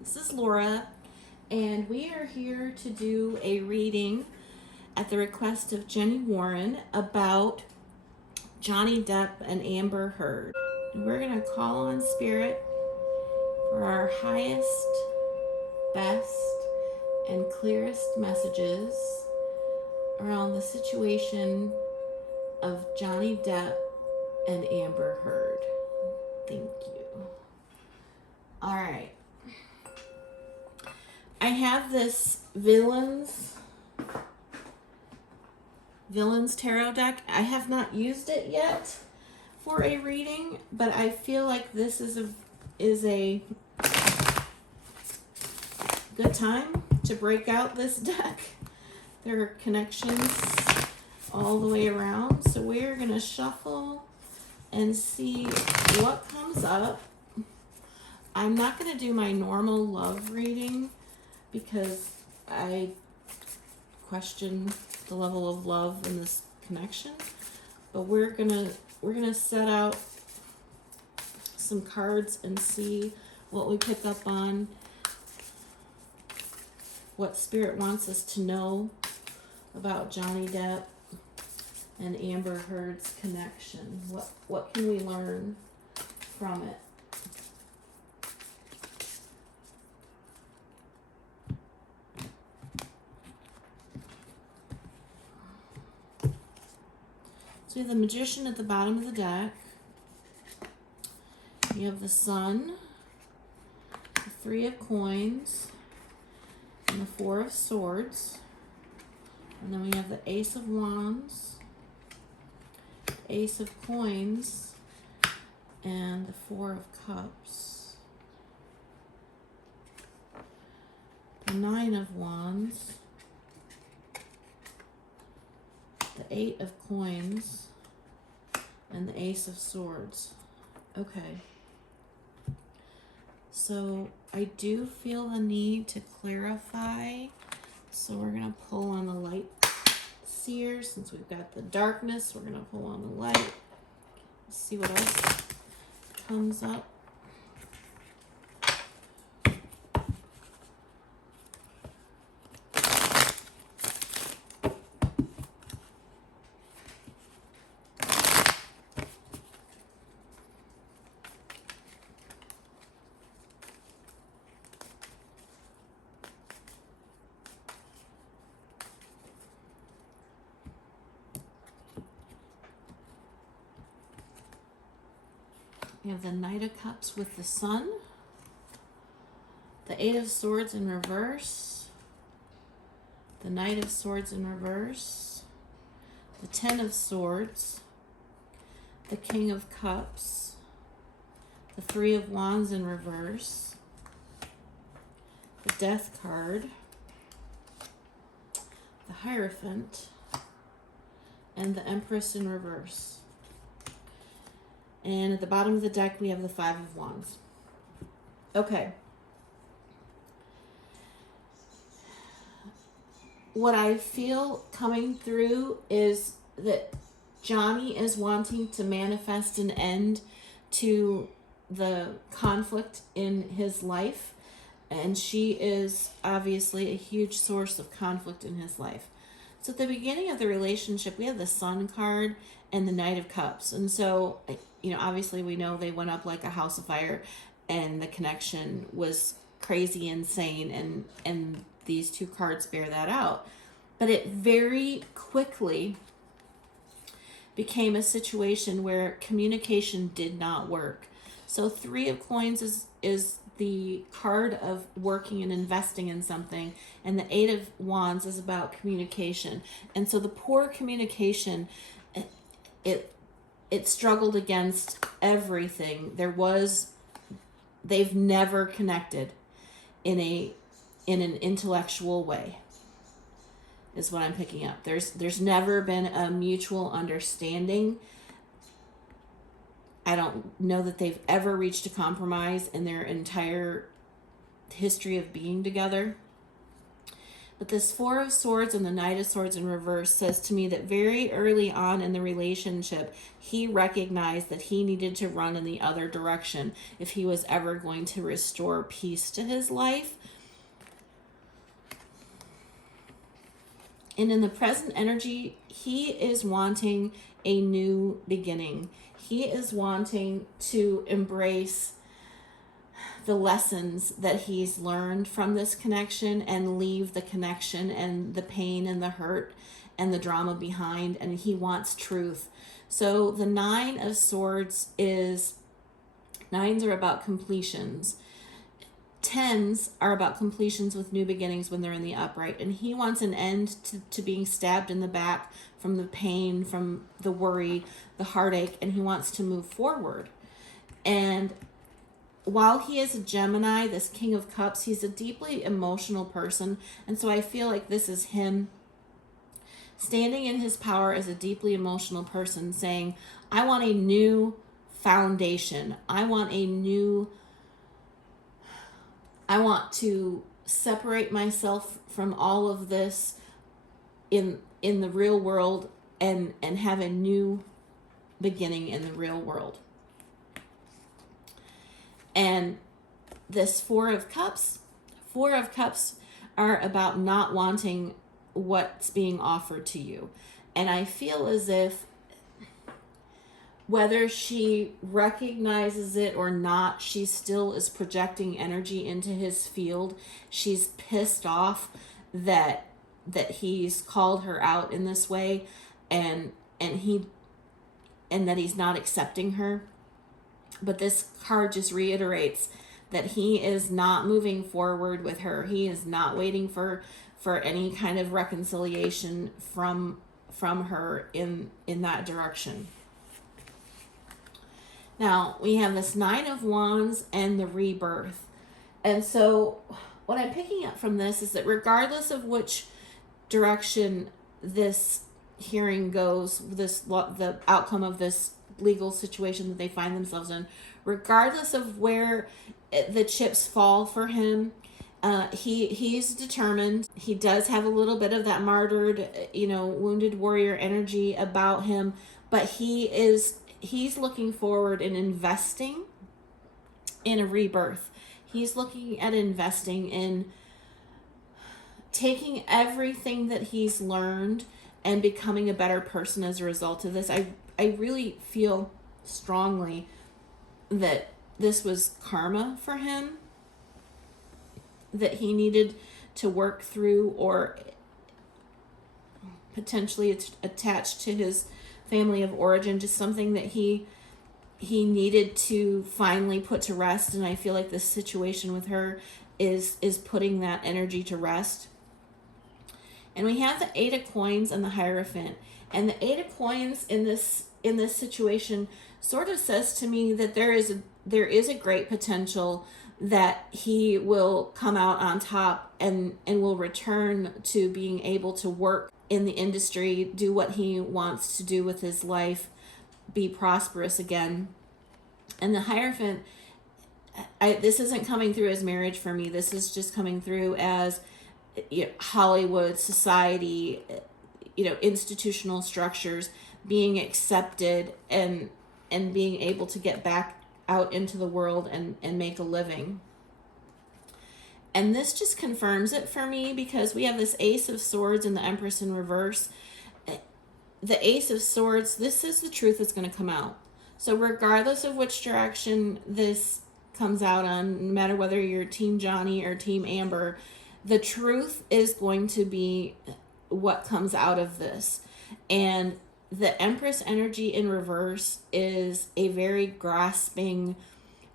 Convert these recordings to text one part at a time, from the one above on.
This is Laura, and we are here to do a reading at the request of Jenny Warren about Johnny Depp and Amber Heard. And we're going to call on Spirit for our highest, best, and clearest messages around the situation of Johnny Depp and Amber Heard. Thank you. All right. I have this Villains tarot deck. I have not used it yet for a reading, but I feel like this is a good time to break out this deck. There are connections all the way around, so we're gonna shuffle and see what comes up. I'm not gonna do my normal love reading because I question the level of love in this connection, but we're gonna set out some cards and see what we pick up on, what Spirit wants us to know about Johnny Depp and Amber Heard's connection. What can we learn from it? So we have the Magician at the bottom of the deck. You have the Sun, the Three of Coins, and the Four of Swords. And then we have the Ace of Wands, Ace of Coins, and the Four of Cups. The Nine of Wands, the Eight of Coins, and the Ace of Swords. Okay. So I do feel the need to clarify. So we're going to pull on the light seer. Since we've got the darkness, we're going to pull on the light. Let's see what else comes up. We have the Knight of Cups with the Sun, the Eight of Swords in reverse, the Knight of Swords in reverse, the Ten of Swords, the King of Cups, the Three of Wands in reverse, the Death card, the Hierophant, and the Empress in reverse. And at the bottom of the deck, we have the Five of Wands. Okay. What I feel coming through is that Johnny is wanting to manifest an end to the conflict in his life. And she is obviously a huge source of conflict in his life. So at the beginning of the relationship, we have the Sun card and the Knight of Cups. And so, you know, obviously we know they went up like a house of fire and the connection was crazy, insane, and these two cards bear that out. But it very quickly became a situation where communication did not work. So Three of Coins is the card of working and investing in something, and the Eight of Wands is about communication. And so the poor communication, it struggled against everything. They've never connected in an intellectual way, is what I'm picking up. There's never been a mutual understanding. I don't know that they've ever reached a compromise in their entire history of being together. But this Four of Swords and the Knight of Swords in reverse says to me that very early on in the relationship, he recognized that he needed to run in the other direction if he was ever going to restore peace to his life. And in the present energy, he is wanting a new beginning. He is wanting to embrace the lessons that he's learned from this connection and leave the connection and the pain and the hurt and the drama behind, and he wants truth. So the Nine of Swords nines are about completions. Tens are about completions with new beginnings when they're in the upright, and he wants an end to being stabbed in the back from the pain, from the worry, the heartache, and he wants to move forward. And while he is a Gemini, this King of Cups, he's a deeply emotional person. And so I feel like this is him standing in his power as a deeply emotional person saying, I want a new foundation. I want to separate myself from all of this in the real world and have a new beginning in the real world. And this Four of Cups are about not wanting what's being offered to you. And I feel as if whether she recognizes it or not, she still is projecting energy into his field. She's pissed off that he's called her out in this way and that he's not accepting her. But this card just reiterates that he is not moving forward with her. He is not waiting for any kind of reconciliation from her in that direction. Now, we have this Nine of Wands and the rebirth. And so what I'm picking up from this is that regardless of which direction this hearing goes, the outcome of this legal situation that they find themselves in, regardless of where the chips fall for him, he's determined. He does have a little bit of that martyred, wounded warrior energy about him, but he's looking forward and investing in a rebirth. He's looking at investing in taking everything that he's learned and becoming a better person as a result of this. I really feel strongly that this was karma for him that he needed to work through, or potentially it's attached to his family of origin, just something that he needed to finally put to rest. And I feel like this situation with her is putting that energy to rest. And we have the Eight of Coins and the Hierophant. And the Eight of Coins in this situation sort of says to me that there is a great potential that he will come out on top and will return to being able to work in the industry, do what he wants to do with his life, be prosperous again. And the Hierophant, this isn't coming through as marriage for me. This is just coming through as Hollywood, society, institutional structures being accepted and being able to get back out into the world and make a living. And this just confirms it for me, because we have this Ace of Swords and the Empress in reverse. The Ace of Swords, this is the truth that's going to come out. So regardless of which direction this comes out on, no matter whether you're Team Johnny or Team Amber, the truth is going to be what comes out of this. And the Empress energy in reverse is a very grasping,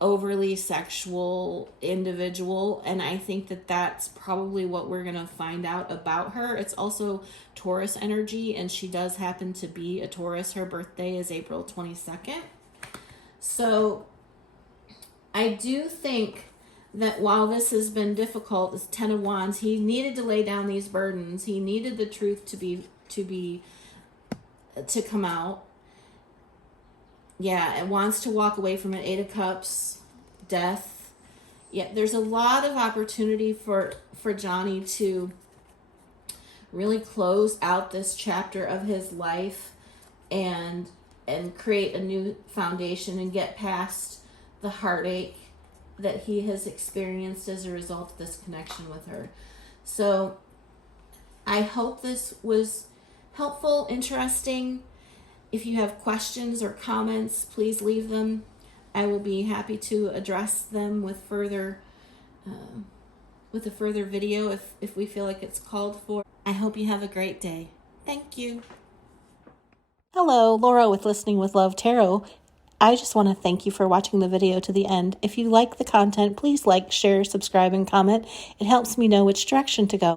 overly sexual individual, and I think that that's probably what we're going to find out about her. It's also Taurus energy, and she does happen to be a Taurus. Her birthday is April 22nd. So I do think that while this has been difficult, this Ten of Wands, he needed to lay down these burdens. He needed the truth to come out. Yeah, it wants to walk away from it. Eight of Cups, death. Yeah, there's a lot of opportunity for Johnny to really close out this chapter of his life and create a new foundation and get past the heartache that he has experienced as a result of this connection with her. So I hope this was helpful, interesting. If you have questions or comments, please leave them. I will be happy to address them with a further video if we feel like it's called for. I hope you have a great day. Thank you. Hello, Laura with Listening with Love Tarot. I just want to thank you for watching the video to the end. If you like the content, please like, share, subscribe, and comment. It helps me know which direction to go.